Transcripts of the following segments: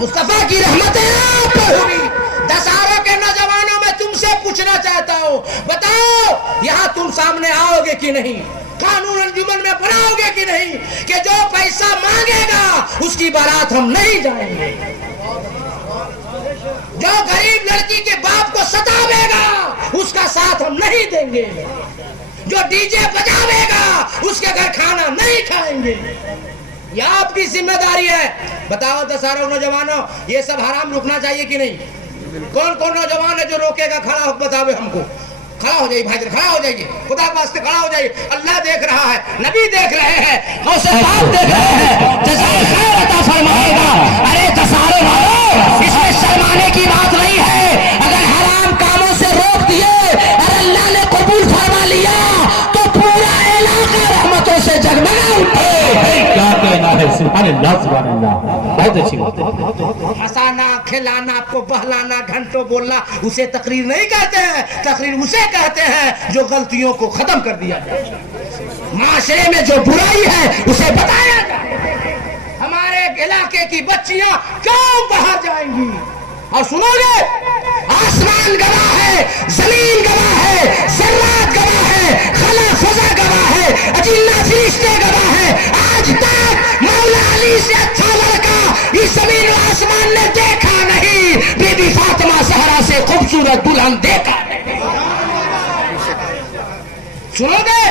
مصطفیٰ کی رحمتیں آپ پر ہوئی. دسہروں کے نوجوانوں میں تم سے پوچھنا چاہتا ہوں, بتاؤ یہاں تم سامنے آؤ گے کہ نہیں؟ قانون انجمن میں بناؤ گے کہ نہیں کہ جو پیسہ مانگے گا اس کی بارات ہم نہیں جائیں گے؟ جو غریب لڑکی کے باپ کو ستاوے گا اس کا ساتھ ہم نہیں دیں گے. جو ڈی جے بجاوے گا اس کے گھر کھانا نہیں کھائیں گے. یہ آپ کی ذمہ داری ہے. بتاؤ دسہروں نوجوانوں, یہ سب حرام رکنا چاہیے کہ نہیں؟ کون کون نوجوان ہے جو روکے گا؟ کھڑا ہو بتاؤ ہم کو. کھڑا ہو جائیے بھائی, کھڑا ہو جائیے, خدا کے واسطے کھڑا ہو جائیے. اللہ دیکھ رہا ہے, نبی دیکھ رہے ہیں, غوث پاک دیکھ رہے ہیں, جزائے خیر عطا فرمائے گا. ارے دسہرے والوں, اس میں شرمانے کی بات نہیں ہے. اگر حرام کاموں سے روک دیے اور اللہ نے قبول فرما لیا تو پورا علاقہ رحمتوں سے جگمگا اٹھے. کیا کہنا ہے, سبحان اللہ سبحان اللہ, بہت اچھی بات. ہنسانا, کھلانا, آپ کو بہلانا, گھنٹوں بولنا, اسے تقریر نہیں کہتے ہیں. تقریر اسے کہتے ہیں جو غلطیوں کو ختم کر دیا جائے. معاشرے میں جو برائی ہے اسے بتایا جائے. ہمارے علاقے کی بچیاں کیوں باہر جائیں گی؟ اور سنو گے, آسمان گواہ ہے, زمین گواہ ہے, ذرات گواہ ہے, خلا فضا گواہ ہے, اجنہ فرشتے گواہ ہے. آج تک مولا علی سے اچھا لڑکا اس زمین و آسمان نے دیکھا نہیں. بی بی فاطمہ زہرا سے خوبصورت دلہن دیکھا نہیں. سنو گے,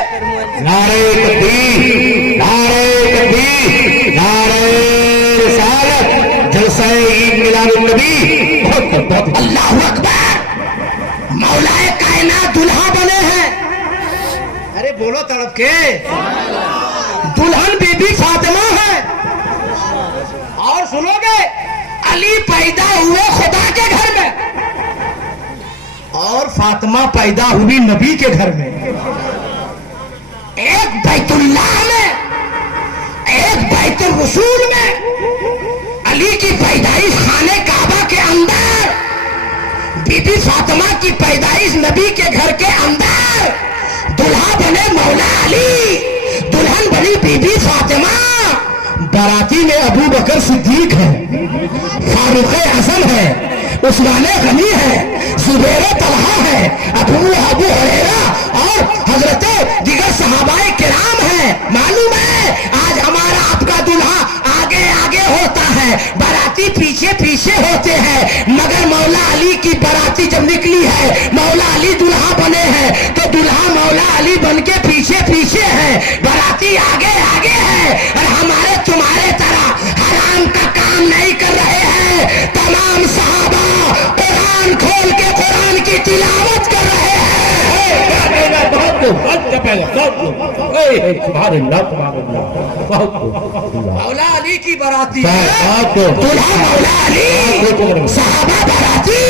نعرہ تکبیر, نعرہ تکبیر, نعرہ رسالت, جلسہ عید میلاد النبی. اللہ اکبر, مولا کائنات دلہا بنے ہیں. ارے بولو تڑپ کے, دلہن بی بی فاطمہ ہے. اور سنو گے, علی پیدا ہوئے خدا کے گھر میں اور فاطمہ پیدا ہوئی نبی کے گھر میں. ایک بیت اللہ میں, ایک بیت الرسول میں. علی کی پیدائش خانے کعبہ کے اندر, بی بی فاطمہ کی پیدائش نبی کے گھر کے اندر. دلہا بنے مولا علی, دلہن بنی بی بی فاطمہ. باراتی میں ابو بکر صدیق ہے, فاروق اعظم ہے, عثمان غنی ہے, زبیر طلحہ ہے, ابو ہریرہ اور حضرت دیگر صحابہ کرام ہیں. معلوم ہے آج ہمارا آپ کا دلہا آگے آگے ہوتا ہے, باراتی پیچھے پیچھے ہوتے ہیں. مگر مولا علی کی باراتی جب نکلی ہے, مولا علی دلہا بنے ہیں, تو دلہا مولا علی بن کے پیچھے پیچھے ہے, باراتی آگے آگے ہے. اور ہمارے تمہارے طرح حرام کا کام نہیں کر رہے ہیں. تمام صحابہ قرآن کھول کے قرآن کی تلاوت کر رہے ہیں. مولا علی کی باراتی دلہا مولا علی, صحابہ باراتی,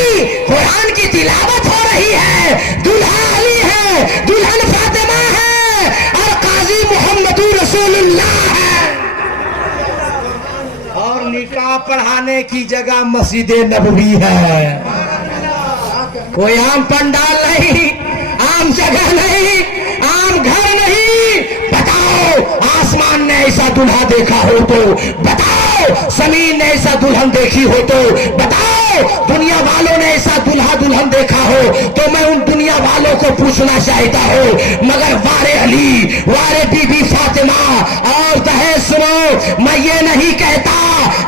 قرآن کی تلاوت ہو رہی ہے. دلہا علی ہے, دلہن فاطمہ ہے, اور قاضی محمد رسول اللہ ہے. اور نکاح پڑھانے کی جگہ مسجد نبوی ہے. کوئی عام پنڈال نہیں, عام جگہ نہیں, عام گھر نہیں. بتاؤ آسمان نے ایسا دلہا دیکھا ہو تو بتاؤ, زمین نے ایسا دلہن دیکھی ہو تو بتاؤ, دنیا والوں نے ایسا دلہا دلہن دیکھا ہو تو میں ان دنیا والوں کو پوچھنا چاہتا ہوں. مگر وارے علی, وارے بی بی فاطمہ. اور دہیج سنو, میں یہ نہیں کہتا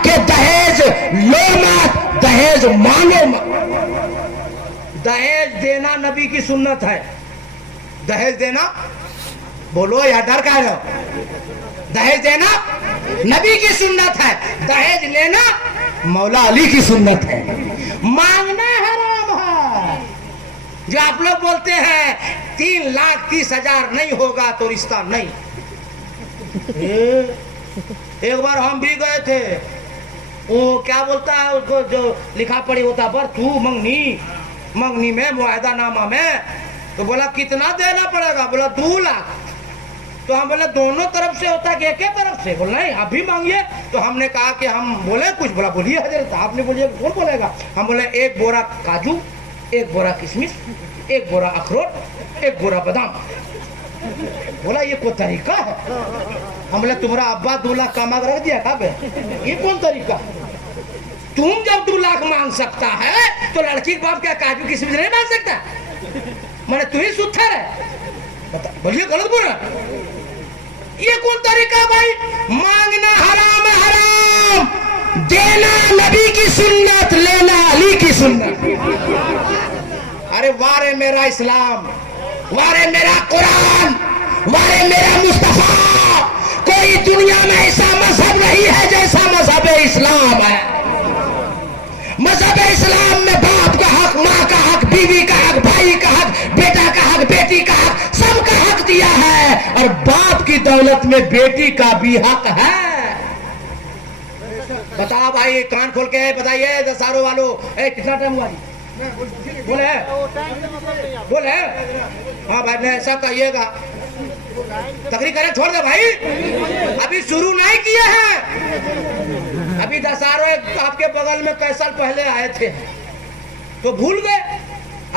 کہ دہیج لو مت, دہیج مانو مت. دہیج دینا نبی کی سنت ہے. دہیج دینا, بولو یا ڈر کا ہے, دہیج دینا نبی کی سنت ہے. دہیج لینا مولا علی کی سنت ہے. مانگنا حرام ہے. جو آپ لوگ بولتے ہیں 3,30,000 نہیں ہوگا تو رشتہ نہیں. ایک بار ہم بھی گئے تھے, وہ کیا بولتا ہے اس کو جو لکھا پڑھی ہوتا پر تو منگنی میں معاہدہ نامہ میں, تو بولا کتنا دینا پڑے گا؟ بولا 2 لاکھ. تو ہم بولے دونوں طرف سے ہوتا کہ ایک طرف سے؟ بولا نہیں آپ بھی مانگیے. تو ہم نے کہا کہ ہم بولے کچھ. بولا بولیے حضرت. آپ نے بولیے کون بولے گا؟ ہم بولے 1 بورا کاجو, 1 بورا کشمش, 1 بورا اخروٹ, 1 بورا بادام. بولا یہ کوئی طریقہ ہے؟ ہم بولے تمہارا ابا 2 لاکھ کما کر رکھ دیا کب ہے, یہ کون طریقہ؟ तुम जब 2 लाख मांग सकता है तो लड़की के बाप क्या काजू किशमिश नहीं मांग सकता? मैंने तू ही सुथर है, बता बोलिए गलत बोल रहा? ये कौन तरीका भाई? मांगना हराम है, हराम। देना नबी की सुन्नत, लेना अली की सुन्नत। अरे वारे मेरा इस्लाम, वारे मेरा कुरान, वारे मेरा मुस्तफा। कोई दुनिया में ऐसा मजहब नहीं है जैसा मजहब इस्लाम है। मजहब इस्लाम में बाप का हक, माँ का हक, बीवी का हक, भाई का हक, बेटा का हक, बेटी का हक, सबका हक दिया है। और बाप की दौलत में बेटी का भी हक है। बताओ भाई, कान खोल के बताइए दसारों वालों, कितना टाइम हुआ? बोले बोले हाँ भाई, ने ऐसा कहिएगा। तकरीर करें, छोड़ दे भाई, अभी शुरू नहीं किए हैं। अभी दसारों आपके बगल में कई साल पहले आए थे तो भूल गए।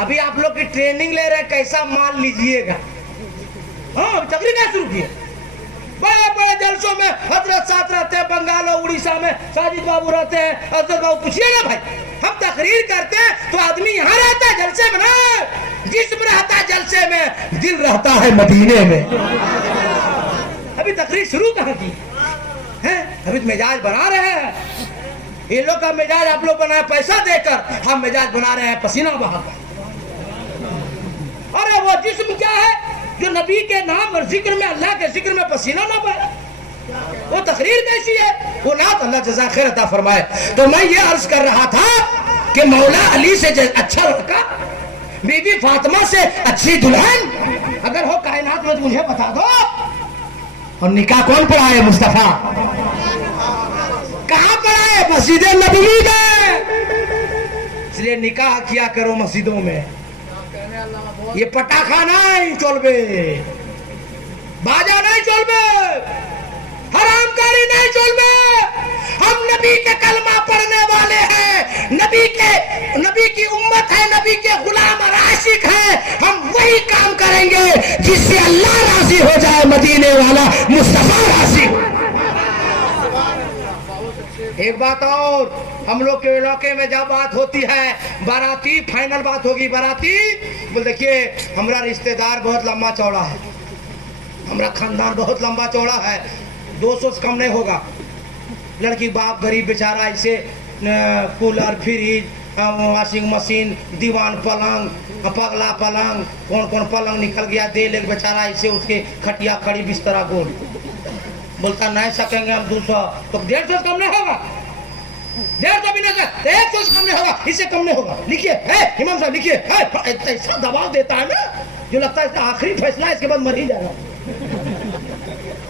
अभी आप लोग की ट्रेनिंग ले रहे हैं, कैसा मान लीजिएगा। हाँ, तकरीर क्या शुरू किए? बड़े बड़े जलसों में हजरत साथ रहते हैं, बंगाल और उड़ीसा में साजिद बाबू रहते हैं, अजहर बाबू। पूछिएगा भाई, हम तकरीर करते हैं तो आदमी यहाँ रहता है जलसे में ना, जिस्म रहता है जलसे में, दिल रहता है मदीने में। अभी तकरीर शुरू कहाँ की है? अभी तो मिजाज बना रहे हैं। ये लोग का मिजाज आप लोग बनाए पैसा देकर, हम मिजाज बना रहे हैं पसीना बहाकर। अरे वो जिस्म क्या है जो नबी के नाम और जिक्र में, अल्लाह के जिक्र में पसीना ना बहे? वो तकरीर कैसी है? वो ना अल्लाह जज़ा खैर अता फरमाए। तो मैं ये अर्ज कर रहा था कि मौला अली से अच्छा लड़का, बीबी फातिमा से अच्छी दुल्हन अगर हो कायनात में तो मुझे बता दो। और निकाह कौन पढ़ाए? मुस्तफा। कहाँ पढ़ाए? मस्जिद नबवी में। इसलिए निकाह किया करो मस्जिदों में। ये पटाखा नहीं चलबे, बाजा नहीं चलबे, हरामकारी नहीं चलबे। हम नबी के कलमा पढ़ने वाले हैं, नबी की उम्मत है, नबी के गुलाम और आशिक हैं। हम वही काम करेंगे जिससे अल्लाह राजी हो जाए, मदीने वाला मुस्तफा राजी हो। एक बात और, हम लोग के इलाके में जब बात होती है बाराती, फाइनल बात होगी बाराती, बोल देखिए हमारा रिश्तेदार बहुत लंबा चौड़ा है, हमारा खानदान बहुत लंबा चौड़ा है, 200 से कम नहीं होगा। लड़की बाप गरीब बेचारा, ऐसे कूलर, फ्रिज, वॉशिंग मशीन, दीवान पलंग, पगला पलंग, कौन कौन पलंग निकल गया, दे ले बेचारा, ऐसे उसके खटिया खड़ी बिस्तरा गोल। बोलता नहीं सकेंगे हम 200, तो 150 कम नहीं होगा, 150 भी नहीं, 100 कम नहीं होगा, इससे कम नहीं होगा। लिखिए इमाम साहब, लिखिए। ऐसा दबाव देता है ना जो लगता है इसका आखिरी फैसला है, इसके बाद मर ही जाएगा।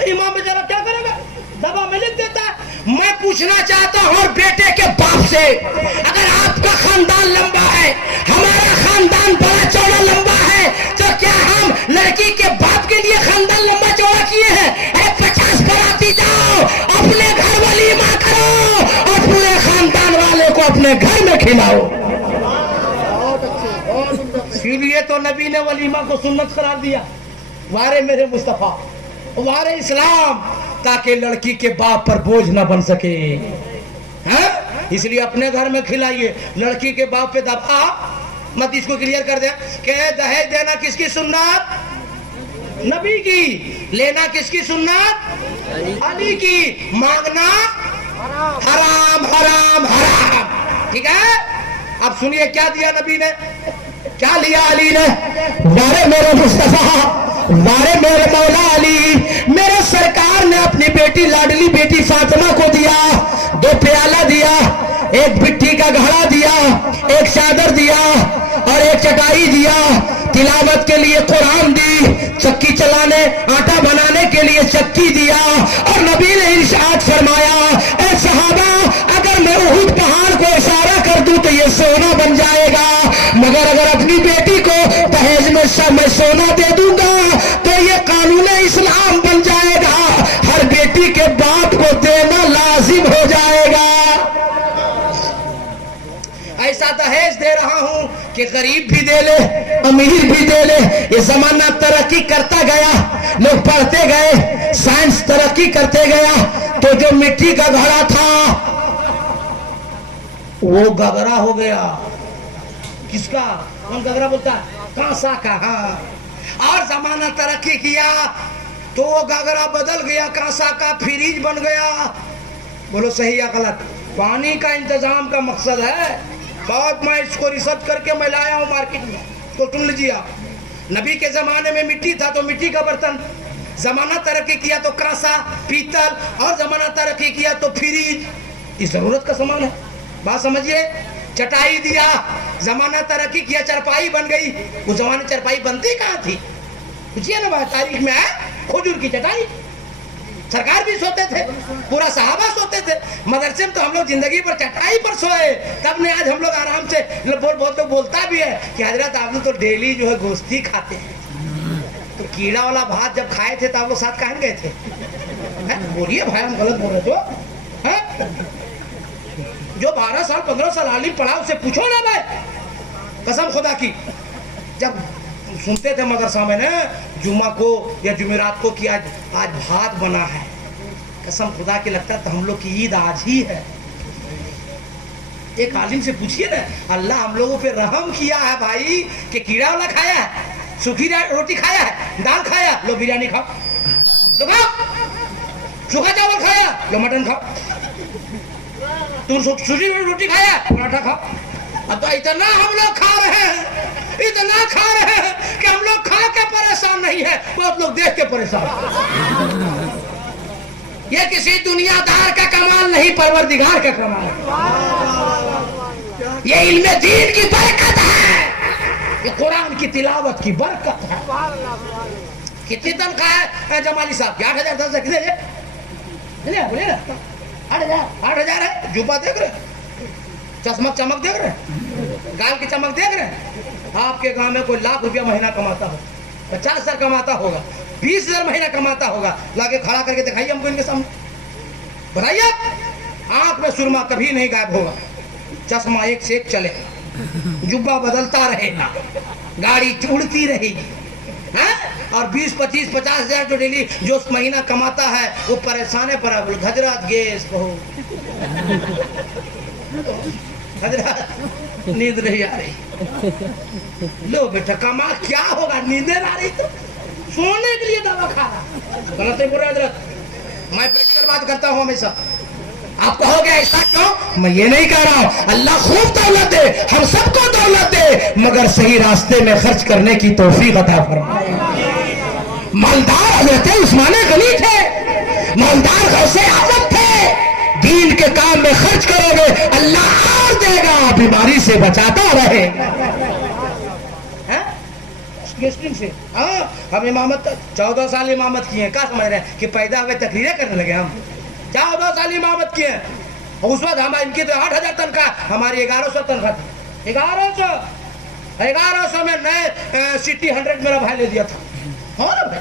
इमाम बेचारा क्या करेगा? दबा में लिख देता है। मैं पूछना चाहता हूँ और बेटे के बाप से, अगर आपका खानदान लंबा है, हमारा खानदान बड़ा चौड़ा लंबा है, तो क्या हम लड़की के बाप के लिए खानदान लंबा चौड़ा किए हैं? 50 बाराती जाओ, अपने घर वलीमा करो और पूरे खानदान वाले को अपने घर में खिलाओ। इसीलिए तो नबी ने वलीमा को सुन्नत करार दिया। वारे मेरे मुस्तफा, वारे इस्लाम, ताकि लड़की के बाप पर बोझ न बन सके। हैं? इसलिए अपने घर में खिलाइए, लड़की के बाप पे दबाव मत। इसको क्लियर कर दे कि दहेज देना किसकी सुन्नत? नबी की। लेना किसकी सुन्नत? अली की। मांगना हराम हराम हराम। ठीक है, अब सुनिए क्या दिया नबी ने, क्या लिया अली ने। वारे मेरे मुस्तफा, वारे मेरे मौला अली, मेरे सरकार ने अपनी बेटी, लाडली बेटी फातिमा को दिया 2 प्याला दिया, एक मिट्टी का घड़ा दिया, एक चादर दिया और एक चटाई दिया। तिलावत के लिए कुरान दी, चक्की चलाने, आटा बनाने के लिए चक्की दिया। और नबी ने इरशाद फरमाया, ए सहाबा, अगर मैं उहुद पहाड़ को इशारा कर दूं तो ये सोना बन जाएगा, मगर अगर अपनी बेटी को दहेज में मैं सोना दे दूंगा तो ये कानून इस्लाम बन जाएगा, हर बेटी के बाप को देना लाजिम हो जाएगा। ऐसा दहेज दे रहा हूं कि गरीब भी दे ले, अमीर भी दे ले। ये जमाना तरक्की करता गया, लोग पढ़ते गए, साइंस तरक्की करते गया, तो जो मिट्टी का घड़ा था वो गगरा हो गया। किसका? कौन गगरा बोलता है? कांसा का। हाँ। और जमाना तरक्की किया तो वो गगरा बदल गया, कांसा का फ्रिज बन गया। बोलो सही या गलत? पानी का इंतजाम का मकसद है। बहुत मैं इसको रिसर्च करके मैं लाया हूँ मार्केट में, तो सुन लीजिए आप। नबी के जमाने में मिट्टी था तो मिट्टी का बर्तन, जमाना तरक्की किया तो कांसा, पीतल, और जमाना तरक्की किया तो फ्रिज। ये जरूरत का सामान है, बात समझिए। चटाई दिया, जमाना तरक्की किया, चरपाई बन गई। उस जमाने चरपाई बनती कहाँ थी? पूछिए ना बात, तारीख में है खजूर की चटाई। सरकार भी सोते थे, पूरा सहाबा सोते थे। मदरसे में तो हम लोग जिंदगी पर चटाई पर सोए, तब ने आज हम लोग आराम से तो बोलता भी है कि हजरत आप लोग तो डेली जो है गोश्ती खाते हैं। तो कीड़ा वाला भात जब खाए थे तो आप लोग साथ कहाँ गए थे? बोलिए भाई, हम गलत बोल रहे तो है? जो 12 साल 15 साल आलिम पढ़ा उससे पूछो ना भाई, कसम खुदा की। जब सुनते थे मदरसा में ना जुम्मा को या जुमेरात को कि आज भात बना है, कसम खुदा की लगता है तो हम लोग की ईद आज ही है। एक आलिम से पूछिए ना, अल्लाह हम लोगों पे रहम किया है भाई कि कीड़ा वाला खाया है, सूखी रोटी खाया है, दाल खाया, लो बिरयानी खाओ, लो खाओ, सूखा चावल खाया, लो मटन खाओ, तुम सूखी रोटी खाया, पराठा खाओ। अब तो इतना हम लोग खा रहे हैं, इतना खा रहे हैं कि हम लोग खा के परेशान नहीं है, बहुत लोग देख के परेशान। ये किसी दुनियादार का कमाल नहीं, परवरदिगार का कमाल है। ये इल्मे दीन की बरकत है, ये कुरान की तिलावत की बरकत है। कितनी तनख्वाह है जमाली साहब? 8,000 10,000 कितने? बोलिए ना, 8,000 है। जुब्बा देख रहे, चश्मा चमक देख रहे, गाल की चमक देख रहे। आपके गांव में कोई लाख रुपया महीना कमाता हो, 50,000 कमाता होगा, 20,000 महीना कमाता होगा, लाके खड़ा करके दिखाइए हमको इनके सामने, बताइए। आंख में सुरमा कभी नहीं गायब होगा, चश्मा एक से एक चले, जुब्बा बदलता रहेगा, गाड़ी उड़ती रहेगी, हैं? और 20, 25, 50,000 जो डेली जो महीना कमाता है वो परेशान है, पर हजरत गैस बहुत, हजरत नींद नहीं आ रही। लो बेटा कमा, क्या होगा? नींद आ रही तो सोने के लिए दवा खा रहा। गलत नहीं बोल रहा हजरत, मैं प्रैक्टिकल बात करता हूँ हमेशा। आप कहोगे ऐसा क्यों? मैं ये नहीं कह रहा हूँ, अल्लाह खूब दौलत दे, हम सबको दौलत दे, मगर सही रास्ते में खर्च करने की तौफीक अता फरमाए। मालदार हजरत उस्मान गनी थे, मालदार गौसे आजम थे। दीन के काम में खर्च करोगे अल्लाह और देगा, बीमारी से बचाता रहेगा। से हाँ, हम इमामत 14 साल इमामत किए हैं, क्या समझ रहे हैं कि पैदा हुए तकरीरें करने लगे? हम 14 साल इमामत किए हैं। उस वक्त हमारी इनकी तो 8,000 तनख्वाह, हमारी 1100 तनख्वाह थी। 1100 में नए सिटी 100 मेरा भाई ले दिया था। हाँ ना भाई,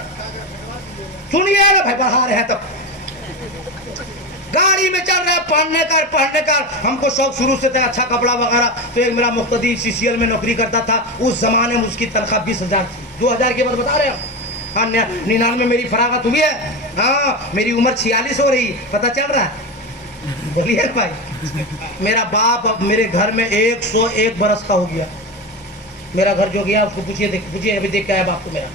सुनिए ना भाई, बढ़ा रहे हैं तब गाड़ी में चल रहा है, पढ़ने का हमको शौक शुरू से था, अच्छा कपड़ा वगैरह। तो एक मेरा मुख्तदी CCL में नौकरी करता था, उस जमाने में उसकी तनख्वाह 20,000 थी। 2000 की बात बता रहे हो। हाँ, 99 में मेरी फरागत हुई है। हाँ, मेरी उम्र 46 हो रही, पता चल रहा है? बोलिए भाई, मेरा बाप अब मेरे घर में 101 बरस का हो गया। मेरा घर जो गया उसको पूछिए अभी देख के आया बाप को मेरा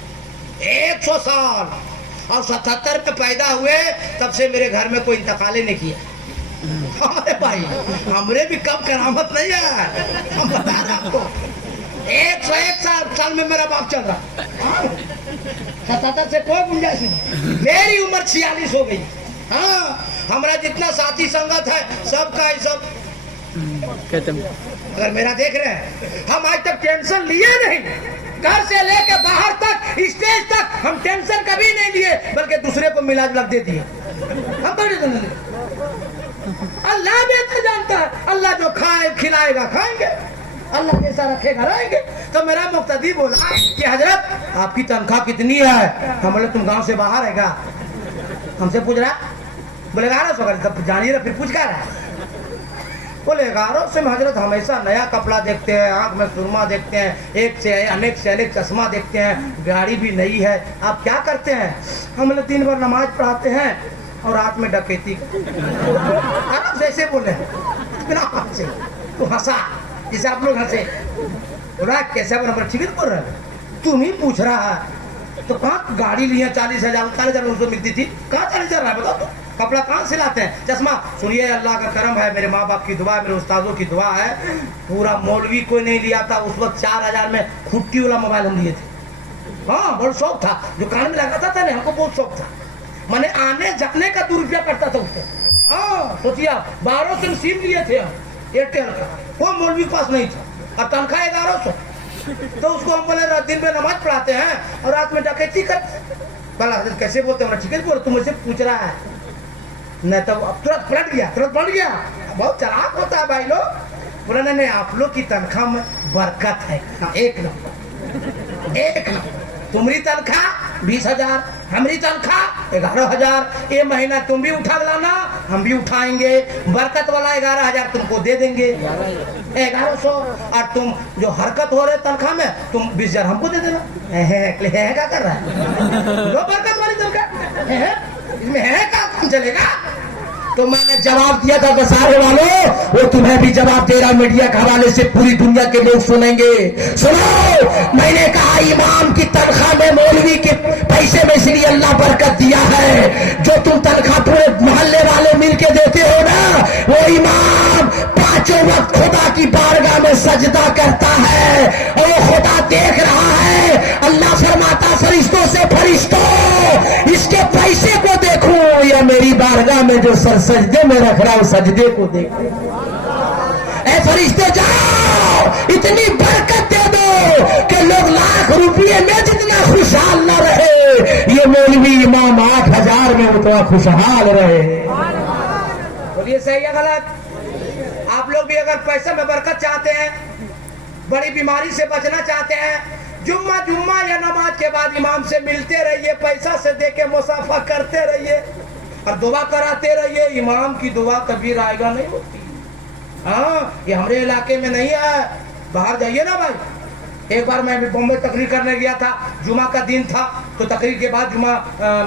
100 साल। और 77 में पैदा हुए, तब से मेरे घर में कोई इंतकाल नहीं किया। अरे भाई, हमरे भी कम करामत नहीं है, हम बता रहे आपको। 101 साल में मेरा बाप चल रहा। 77 से कोई गुंजाइश नहीं। मेरी उम्र 46 हो गई। हाँ, हमारा जितना साथी संगत है सबका सब अगर मेरा देख रहे हैं, हम आज तक टेंशन लिए नहीं, घर से लेके बाहर तक, स्टेज तक हम टेंशन कभी नहीं लिए, बल्कि दूसरे को मिला जुला दे दिए। हम तो टेंशन नहीं लिए। अल्लाह बेहतर जानता है, अल्लाह जो खाए खिलाएगा खाएंगे, अल्लाह जैसा रखेगा रहेंगे। तो मेरा मुक्तदी बोला कि हजरत आपकी तनख्वाह कितनी है? हम बोले तुम गांव से बाहर है क्या? हमसे पूछ रहा, बोले 1100। तब जानिए ना, फिर पूछ क्या रहा? बोले 1100 में हजरत हमेशा नया कपड़ा देखते हैं, आंख में सुरमा देखते हैं, एक से अनेक चश्मा देखते हैं, गाड़ी भी नई है। आप क्या करते हैं? हम लोग 3 बार नमाज पढ़ाते हैं और रात में डकैती। आप जैसे बोले बिना से तो हंसा जैसे आप लोग हंसे, बोला कैसे नंबर ठीक है बोल रहा है, तुम ही पूछ रहा है तो कहाँ गाड़ी लिया 40,000 40,000 मिलती थी, कहाँ 40,000 रहा है बताओ तो, कपड़ा कहाँ से लाते हैं, चश्मा। सुनिए अल्लाह का करम है, मेरे माँ बाप की दुआ है, मेरे उस्तादों की दुआ है, पूरा मौलवी कोई नहीं लिया था उस वक्त। 4,000 में खुट्टी वाला मोबाइल हम लिए थे। हाँ बहुत शौक था, जो कान में लगाता था ना हमको बहुत शौक था, मैंने आने जाने का 2 रुपया करता था उसको। हाँ सोचिए 12 सिम सिम लिए थे हम एयरटेल का, कोई मौलवी के पास नहीं था, और तनख्वाह 1100। तो उसको हम बोले दिन में नमाज पढ़ाते हैं और रात में डकैती करते। बोला कैसे बोलते हैं, ठीक है बोल, तुम मुझसे पूछ रहा है नहीं तो अब तुरंत पलट गया, बहुत चालाक होता है भाई लोग। बोला नहीं आप लोग की तनख्वाह में बरकत है, 1 नंबर। तुम्हारी तनख्वाह 20,000, हमारी तनख्वाह 11,000, ये महीना तुम भी उठा लाना, हम भी उठाएंगे, बरकत वाला 11,000 तुमको दे देंगे, 1100, और तुम जो हरकत हो रहे तनख्वाह में तुम 20,000 हमको दे देना। क्या कर रहा है लो बरकत वाली तनख्वाह, इसमें है क्या काम चलेगा। तो मैंने जवाब दिया था बसारे वालों, वो तुम्हें भी जवाब दे रहा मीडिया के हवाले से, पूरी दुनिया के लोग सुनेंगे। सुनो, मैंने कहा इमाम की तनख्वाह में मौलवी के पैसे में इसलिए अल्लाह बरकत दिया है, जो तुम तनख्वाह पूरे मोहल्ले वाले मिलके देते हो ना, वो इमाम 5 वक्त खुदा की बारगाह में सजदा करता है, और वो खुदा देख रहा है। अल्लाह फरमाता फरिश्तों से, फरिश्तों इसके पैसे को देखो या मेरी बारगाह में जो सजदे में रख रहा हूं सजदे को देखो। ऐ फरिश्ते जाओ, इतनी बरकत दे दो कि लोग लाख रुपये में जितना खुशहाल न रहे, ये मौलवी इमाम 8,000 में उतना खुशहाल रहे। बोलिए सही है गलत। आप लोग भी अगर पैसे में बरकत चाहते हैं, बड़ी बीमारी से बचना चाहते हैं, जुम्मा या नमाज के बाद इमाम से मिलते रहिए, पैसा से देके मुसाफा करते रहिए और दुआ कराते रहिए। इमाम की दुआ कभी रायगा नहीं होती। हाँ ये हमारे इलाके में नहीं है, बाहर जाइए ना भाई। एक बार मैं बम्बई तकरीर करने गया था, जुमा का दिन था, तो तकरीर के बाद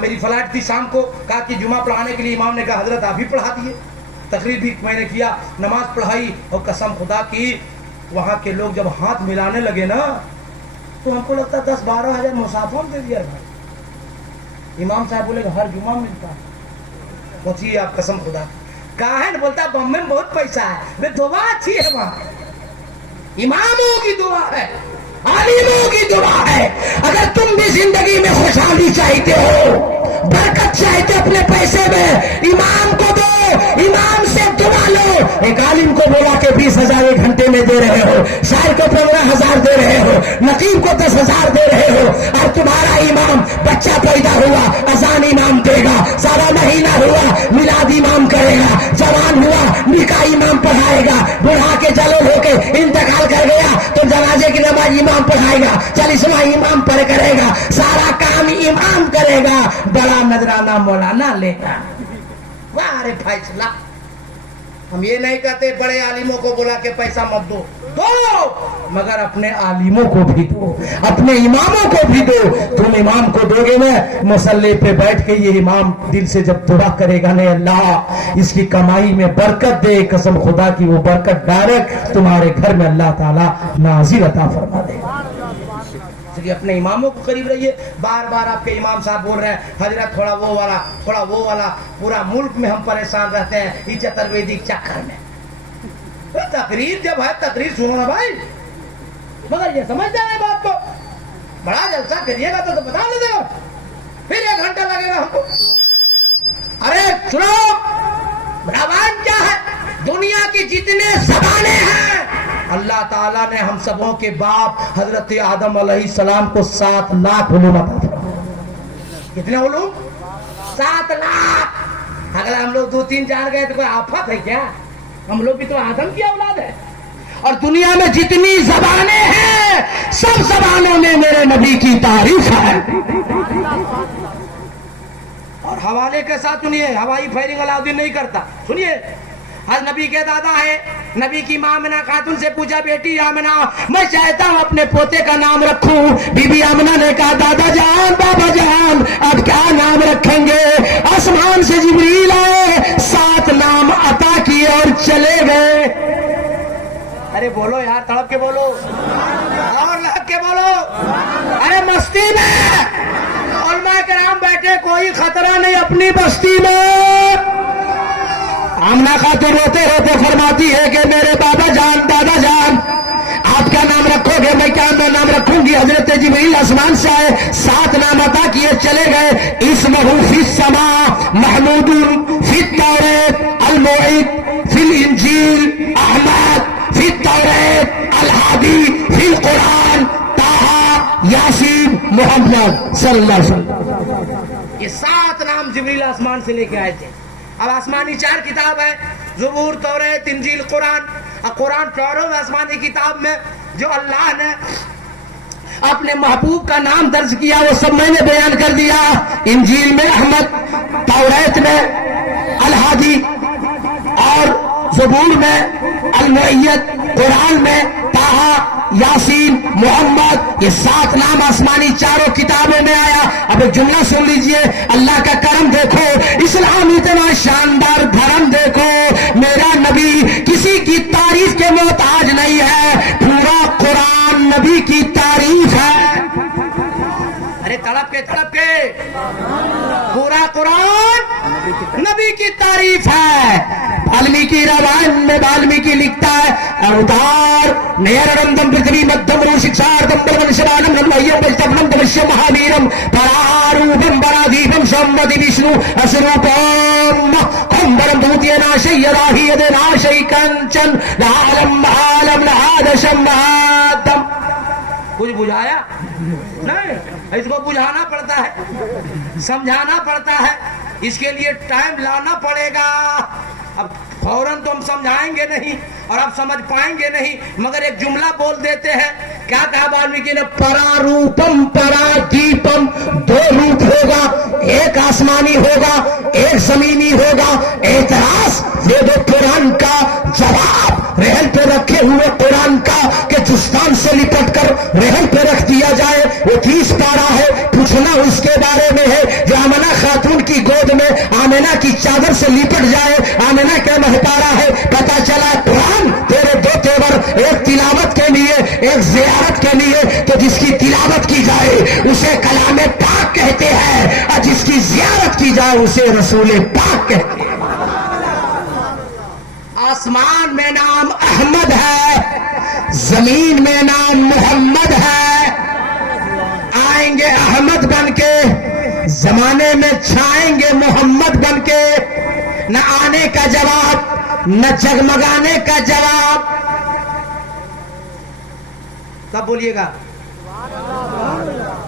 मेरी फ्लाइट थी शाम को, कहा कि जुमा पढ़ाने के लिए इमाम ने कहा हजरत आप ही पढ़ा दिए। तकरीर भी मैंने किया, नमाज पढ़ाई, और कसम खुदा की वहाँ के लोग जब हाथ मिलाने लगे ना, तो हमको लगता 10-12 हजार मुसाफिर दे दिया भाई। इमाम साहब बोले हर जुमा मिलता है। पूछिए आप कसम खुदा, कहा है बोलता बम्बई में बहुत पैसा है, वे दुआ अच्छी है वहाँ, इमामों की दुआ है, आलिमों की दुआ है। अगर तुम भी जिंदगी में खुशहाली चाहते हो, बरकत चाहते अपने पैसे में, इमाम को दो, इमाम से दुआ लो। एक आलिम को बोला के 20,000 1 घंटे में दे रहे हो, शायर को 15,000 दे रहे हो, नकीब को 10,000 दे रहे हो, और तुम्हारा इमाम बच्चा पैदा हुआ अजान इमाम देगा, सारा महीना हुआ मिलाद इमाम करेगा, जवान हुआ निकाह इमाम पढ़ाएगा, बुढ़ा के जलोल होके इंतकाल कर गया तो जनाजे की नमाज इमाम पढ़ाएगा, 40वां इमाम पढ़ करेगा, सारा काम इमाम करेगा, बड़ा नजराना मौलाना लेगा। वाह रे फैसला। हम ये नहीं कहते बड़े आलिमों को बुला के पैसा मत दो, मगर अपने आलिमों को भी दो, अपने इमामों को भी दो। तुम इमाम को दोगे ना, मसल्ले पे बैठ के ये इमाम दिल से जब दुआ करेगा ना, अल्लाह इसकी कमाई में बरकत दे, कसम खुदा की वो बरकत डायरेक्ट तुम्हारे घर में अल्लाह ताला नाज़िल अता फरमा दे। इसलिए अपने इमामों को करीब रहिए। बार बार आपके इमाम साहब बोल रहे हैं हजरत थोड़ा वो वाला, थोड़ा वो वाला, पूरा मुल्क में हम परेशान रहते हैं इस चतुर्वेदी चक्कर में। तकरीर जब है तकरीर सुनो ना भाई, मगर ये समझदार है बात को, बड़ा जलसा करिएगा तो बता देगा, फिर 1 घंटा लगेगा हमको। अरे सुनो, जबान क्या है? दुनिया की जितने जबानें हैं, अल्लाह ताला ने हम सबों के बाप हजरत आदम अलैहिस्सलाम को 7 लाख उलूम अता फरमाए। कितने उलूम? 7 लाख। अगर हम लोग 2-3 जान गए तो कोई आफत है क्या? हम लोग भी तो आदम की औलाद है। और दुनिया में जितनी जबानें हैं, सब जबानों में मेरे नबी की तारीफ है। और हवाले के साथ सुनिए, हवाई फायरिंग अलाउद्दीन नहीं करता। सुनिए, आज नबी के दादा है, नबी की मां आमिना खातून से पूछा, बेटी आमिना मैं चाहता हूं अपने पोते का नाम रखूं। बीबी आमिना ने कहा, दादा जान, बाबा जान, अब क्या नाम रखेंगे? आसमान से जिब्रील आए, 7 नाम अता किए और चले गए। ارے بولو یار, تڑپ کے بولو اور لگ کے بولو. ارے مستی میں علماء کرام بیٹھے, کوئی خطرہ نہیں اپنی بستی میں. آمنہ خاتون روتے روتے فرماتی ہے کہ میرے بابا جان, دادا جان, آپ کیا نام رکھو گے؟ میں کیا نام رکھوں گی؟ حضرت جبریل آسمان سے آئے, 7 نام عطا کیے چلے گئے. اسمہ فی السماء محمود فی التوریت, الموعد فی الانجیل, احمد فی التوریت, الہادی فی القرآن, طٰہٰ, یاسین, محمد صلی اللہ علیہ وسلم. یہ 7 نام جبریل آسمان سے لے کے آئے تھے. اب آسمانی 4 کتاب ہے, زبور, توریت, انجیل, قرآن. قرآن 4 آسمانی کتاب میں جو اللہ نے اپنے محبوب کا نام درج کیا وہ سب میں نے بیان کر دیا. انجیل میں احمد, توریت میں الہادی, اور زبور میں المعید, قرآن میں طٰہٰ, یاسین, محمد. یہ 7 نام آسمانی 4 کتابوں میں آیا. اب ایک جملہ سن لیجئے, اللہ کا کرم دیکھو, اسلام اتنا شاندار دھرم دیکھو. میرا نبی کسی کی تعریف کے محتاج نہیں ہے, پورا قرآن نبی کی تعریف ہے. ارے تڑپ کے پورا قرآن نبی کی تعریف ہے. والمیکی رامان میں والمیکی لکھتا ہے, اوتار نیرڑم دم پرتھوی مدھم رو شکشار دم برمن شرانم نم ویم بجتبنم دمشیم مہاویرم پراروپم پرادیپم شمدی وشنو اسروپم کمبرم دھوتی ناشی راہی ید ناشی کنچن لعالم عالم لعادشم مہادم. کچھ بجھایا نہیں, اس کو بجھانا پڑتا ہے, سمجھانا پڑتا ہے, اس کے لیے ٹائم لانا پڑے گا. اب فوراً تو ہم سمجھائیں گے نہیں اور آپ سمجھ پائیں گے نہیں, مگر ایک جملہ بول دیتے ہیں. کیا کہا والمیکی نے؟ پراروپم پرادیپم, 2 روپ ہوگا, ایک آسمانی ہوگا, ایک زمینی ہوگا. اعتراض یہ دو قرآن کا جواب رحل پہ رکھے ہوئے قرآن کا کہ جستان سے لپٹ کر رحل پہ رکھ دیا جائے, وہ 30 پارہ ہے. پوچھنا اس کے بارے میں ہے جو آمنہ خاتون کی گود میں آمنہ کی چادر سے لپٹ جائے. آمنہ کیا محتارا ہے؟ پتا چلا قرآن تیرے 2 تیور, ایک تلاوت کے لیے, ایک زیارت کے لیے. تو جس کی تلاوت کی جائے اسے کلام پاک کہتے ہیں, اور جس کی زیارت کی جائے اسے رسول پاک کہتے ہیں. آسمان میں نام احمد ہے, زمین میں نام محمد ہے. آئیں گے احمد بن کے, زمانے میں چھائیں گے محمد بن کے. نہ آنے کا جواب, نہ جگمگانے کا جواب. سب بولیے گا,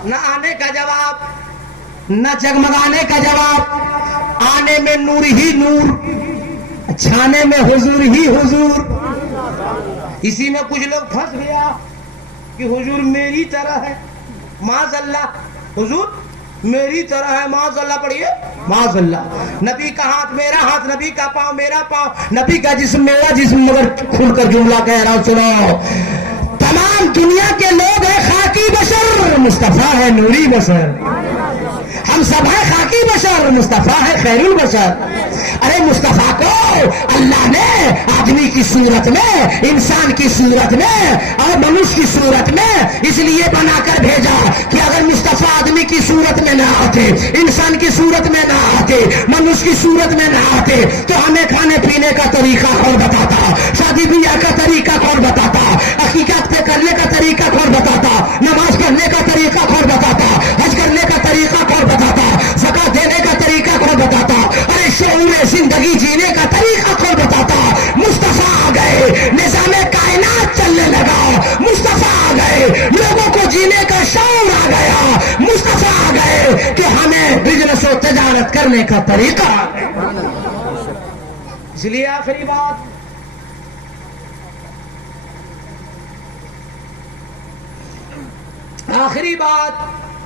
نہ آنے کا جواب, نہ جگمگانے کا جواب. آنے میں نور ہی نور, چھانے میں حضور ہی حضور. اسی میں کچھ لوگ پھنس گیا کہ حضور میری طرح ہے, معاذ اللہ. حضور میری طرح ہے, معاذ اللہ. پڑھیے معاذ اللہ. نبی کا ہاتھ میرا ہاتھ, نبی کا پاؤں میرا پاؤں, نبی کا جسم میرا جسم. مگر کھل کر جملہ کہہ رہا ہوں, سنو. تمام دنیا کے لوگ ہیں خاکی بشر, مصطفیٰ ہے نوری بشر. ہم سب ہیں خاکی بشر, مصطفیٰ ہے خیر البشر. ارے مصطفیٰ کو اللہ نے آدمی کی صورت میں, انسان کی صورت میں اور منوش کی صورت میں اس لیے بنا کر بھیجا کہ اگر مصطفیٰ آدمی کی صورت میں نہ آتے, انسان کی صورت میں نہ آتے, منوش کی صورت میں نہ آتے, تو ہمیں کھانے پینے کا طریقہ کون بتاتا, شادی بیاہ کا طریقہ کون بتاتا, عقیقت پہ کرنے کا طریقہ کون بتاتا, نماز پڑھنے کا طریقہ کون بتاتا, حج کرنے کا طریقہ کون بتاتا, زکات دینے کا طریقہ کون بتاتا, ارے شعور زندگی جینے کا طریقہ کون بتاتا. مصطفیٰ آ گئے, نظام کائنات چلنے لگا. مصطفیٰ آ گئے, لوگوں کو جینے کا شعور آ گیا. مصطفیٰ آ گئے کہ ہمیں بزنس و تجارت کرنے کا طریقہ. اس لیے آخری بات,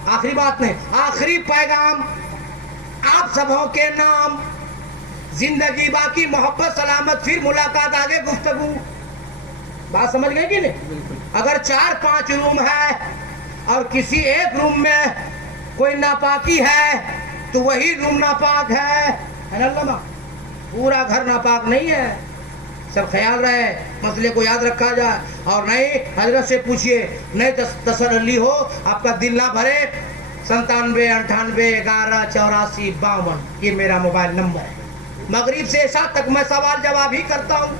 آخری بات نہیں, آخری پیغام آپ سبوں کے نام. زندگی باقی, محبت سلامت, پھر ملاقات, آگے گفتگو. بات سمجھ گئے کہ نہیں؟ اگر 4-5 روم ہے اور کسی ایک روم میں کوئی ناپاکی ہے تو وہی روم ناپاک ہے نا. پورا گھر ناپاک نہیں ہے, سب خیال رہے. مسئلے کو یاد رکھا جائے. اور نہیں حضرت سے پوچھئے, نہیں تسلی ہو, آپ کا دل نہ بھرے, 97 98 11 84 52 یہ میرا موبائل نمبر ہے. مغرب سے عشاء تک میں سوال جواب ہی کرتا ہوں.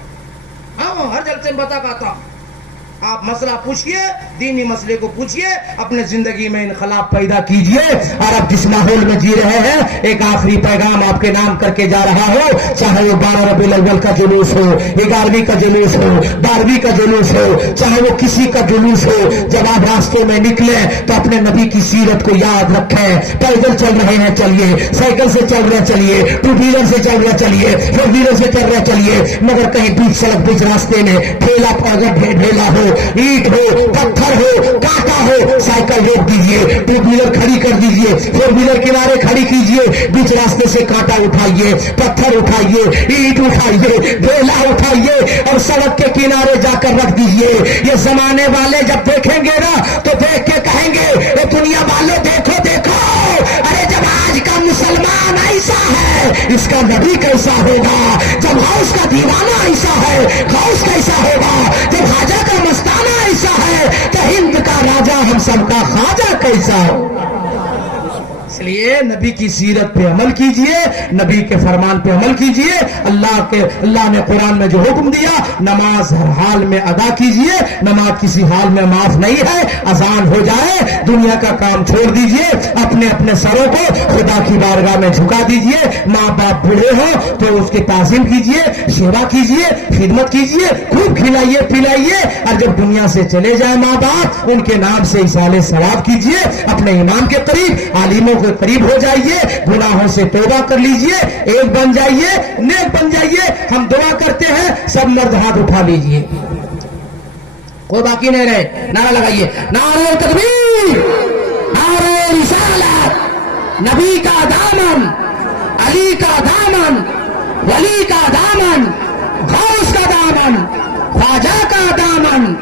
ہاں, ہر جلسے میں بتا پاتا ہوں. آپ مسئلہ پوچھئے, دینی مسئلے کو پوچھئے, اپنے زندگی میں انقلاب پیدا کیجئے. اور اب جس ماحول میں جی رہے ہیں, ایک آخری پیغام آپ کے نام کر کے جا رہا ہو, چاہے وہ 12 ربیع الاول کا جلوس ہو, 11ویں کا جلوس ہو, 12ویں کا جلوس ہو, چاہے وہ کسی کا جلوس ہو, جب آپ راستے میں نکلے تو اپنے نبی کی سیرت کو یاد رکھیں. پیدل چل رہے ہیں چلیے, سائیکل سے چل رہے چلیے, 2 ویلر سے چل رہے چلیے, 4 ویلر سے چل رہے چلیے, مگر کہیں بیچ سڑک بیچ راستے میں ٹھیلا ڈھیلا ہو, اینٹ ہو, پتھر ہو, کانٹا ہو, سائیکل روک دیجئے, 2 ویلر کھڑی کر دیجئے, 4 ویلر کنارے کھڑی کیجئے, بیچ راستے سے کانٹا اٹھائیے, پتھر اٹھائیے, اینٹ اٹھائیے, ڈھیلا اٹھائیے اور سڑک کے کنارے جا کر رکھ دیجئے. یہ زمانے والے جب دیکھیں گے نا تو دیکھ کے کہیں گے, اے دنیا والے دیکھو دیکھو, ارے جب آج کا مسلمان ایسا ہے اس کا نبی کیسا ہوگا, جب غوث کا دیوانہ ایسا ہے غوث کیسا ہوگا, جب خواجہ کا مستانہ ایسا ہے تو ہند کا راجا ہم سب کا خواجہ کیسا ہو. اس لیے نبی کی سیرت پہ عمل کیجئے, نبی کے فرمان پہ عمل کیجئے. اللہ نے قرآن میں جو حکم دیا, نماز ہر حال میں ادا کیجئے, نماز کسی حال میں معاف نہیں ہے. اذان ہو جائے, دنیا کا کام چھوڑ دیجئے, اپنے اپنے سروں کو خدا کی بارگاہ میں جھکا دیجئے. ماں باپ بوڑھے ہو تو اس کی تعظیم کیجئے, سیوا کیجئے, خدمت کیجئے, خوب کھلائیے پلائیے. اور جب دنیا سے چلے جائیں ماں باپ, ان کے نام سے ایصال ثواب کیجئے, اپنے امام کے قریب, عالموں کے قریب ہو جائیے, گناہوں سے توبہ کر لیجئے, ایک بن جائیے, نیک بن جائیے. ہم دعا کرتے ہیں, سب مرد ہاتھ اٹھا لیجئے, کوئی باقی نہیں رہے. نعرہ لگائیے, نعرہ تکبیر, نعرہ رسالت. نبی کا دامن, علی کا دامن, ولی کا دامن, غوث کا دامن, خواجہ کا دامن,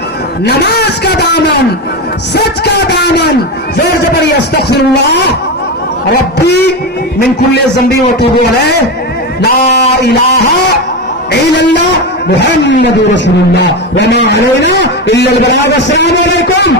نماز کا دامن, سچ کا دامن. زور سے پڑھیے, استغفر اللہ ربی من کل ذنب واتوب الیہ, لا الہ الا اللہ محمد رسول اللہ, وما علینا الا البلاغ. السلام علیکم.